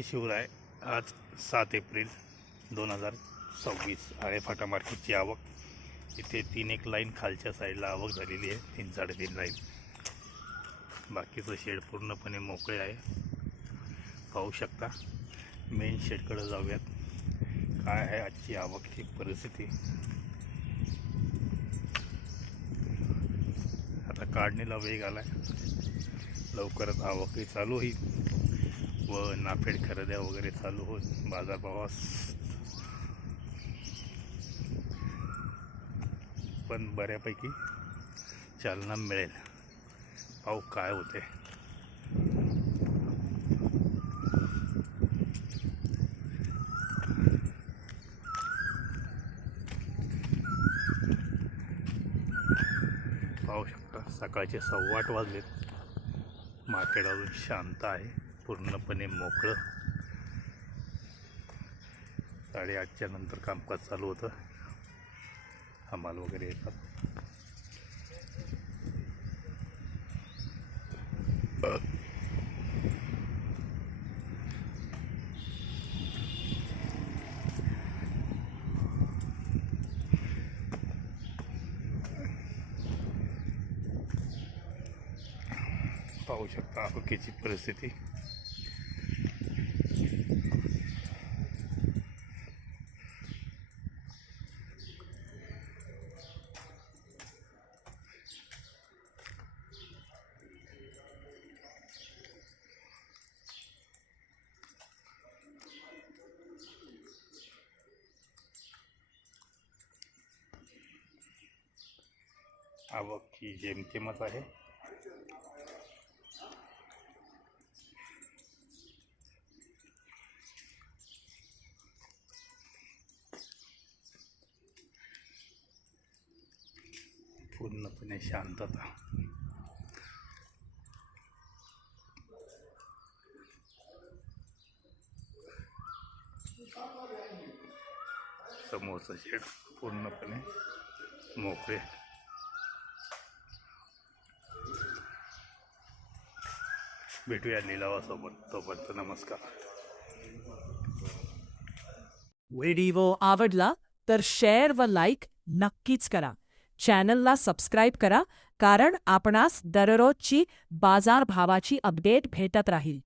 जय शिवराय। आज 7 एप्रिल 2026 आळेफाटा मार्केटची आवक इथे 3-1 लाईन खालच्या साईडला आवक झालेली आहे, 3-3.5 लाईन। बाकीचं शेड पूर्णपणे मोकळे आहे, पाहू शकता। मेन शेडकडे जाऊयात, काय आहे आजची आवकची परिस्थिती। आता काढणीला वेग आलाय, लवकरच आवकही चालू होईल व नाफेड खरेद्या वगैरे चालू होत बाजारभावास पण बऱ्यापैकी चालना मिळेल। पाहू काय होते। पाहू शकता सकाळचे 8:15 वाजलेत, मार्केट अजून शांत आहे, पूर्णपणे मोकळं। 8:30च्या नंतर कामकाज चालू होतं, हमाल वगैरे येतात। पाहू शकता आवकेची परिस्थिती। आवक ही जेमतेमच आहे। पूर्णपणे शांतता। समोरचा शेड पूर्णपणे मोकळे। भेटूया लिलावासोबत, तोपर्यंत नमस्कार। व्हिडिओ आवडला तर शेअर व लाईक नक्कीच करा। चॅनलला सबस्क्राईब करा, कारण आपणास दररोजची बाजारभावाची अपडेट भेटत राहील।